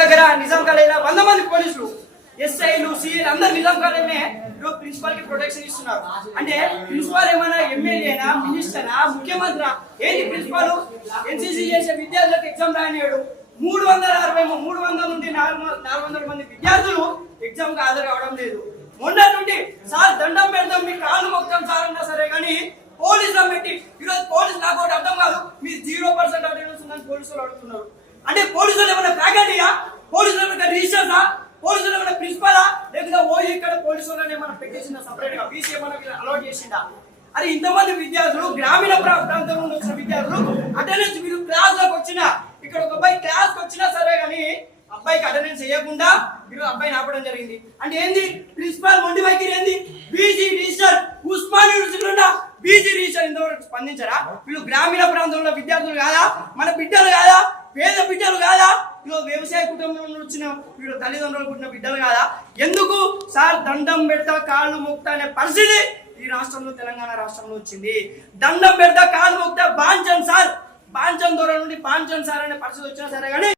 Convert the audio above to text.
దగ్గర నిజాం కాలేజ్ 100 మంది పోలీసులు ఎస్ఐలు సిఐలు అందరు నిజాం కాలేజ్నే ప్రిన్సిపాల్ కి ప్రొటెక్షన్ ఇస్తున్నారు. అంటే ప్రిన్సిపాల్ ఏమైనా ఎమ్మెల్యేనా మినిస్టరా ముఖ్యమంత్రి ఏంటి? ప్రిన్సిపాల్ ఎన్సీసీ చేసే విద్యార్థులకు ఎగ్జామ్ రానియాడు. 300 నుండి 400 మంది విద్యార్థులు ఎగ్జామ్ కి హాజరు కావడం లేదు. మొన్న నుండి సార్ దండం పెడతాం మీ కాళ్ళు మొత్తం సార్ అన్నా సరే కానీ పోలీసులు పెట్టి ఈరోజు పోలీసు నాకు ఒకటి అర్థం కాదు, మీరు 0% అటెండెన్స్ ఉందని పోలీసులు అడుగుతున్నారు. అంటే పోలీసులు ఏమైనా ఫ్యాకల్టీయా? పోలీసులు ఏమైనా రిజిస్టర్సా? పోలీసులు ఏమైనా ప్రిన్సిపాలా? లేకపోతే ఓయి ఇక్కడ పోలీసులు ఏమైనా పెట్టేసిందా సపరేట్ గా? బీసీ ఏమైనా అలౌట్ చేసిందా? అది ఇంతమంది విద్యార్థులు గ్రామీణ ప్రాంతం నుండి వచ్చిన విద్యార్థులు అటెండెన్స్ మీరు క్లాస్ లోకి వచ్చినా ఇక్కడ ఒక అబ్బాయి క్లాస్ కి వచ్చినా సరే కానీ అబ్బాయికి అటెండెన్స్ చేయకుండా మీరు అబ్బాయిని ఆపడం జరిగింది. అంటే ఏంది ప్రిన్సిపాల్ మొండి వైఖరి ఏంది? బీజీ రిజిస్టర్ ఉస్మాన్ యూనివర్సిటీలో బీజీ రిజిస్టర్ ఇంతవరకు స్పందించరా? వీళ్ళు గ్రామీణ ప్రాంతంలో విద్యార్థులు కాదా? మన బిడ్డలు కాదా? పేద బిడ్డలు కాదా? వీళ్ళు వ్యవసాయ కుటుంబం నుండి వచ్చిన వీళ్ళు తల్లిదండ్రులు పుట్టిన బిడ్డలు కాదా? ఎందుకు సార్ దండం పెడతా కాళ్ళు మొక్తా అనే పరిస్థితి ఈ రాష్ట్రంలో తెలంగాణ రాష్ట్రంలో వచ్చింది. దండం పెడతా కాళ్ళు మొక్తా బాంచన్ సార్ బాంచన్ దూరం నుండి బాంచన్ సార్ అనే పరిస్థితి వచ్చినా సరే కానీ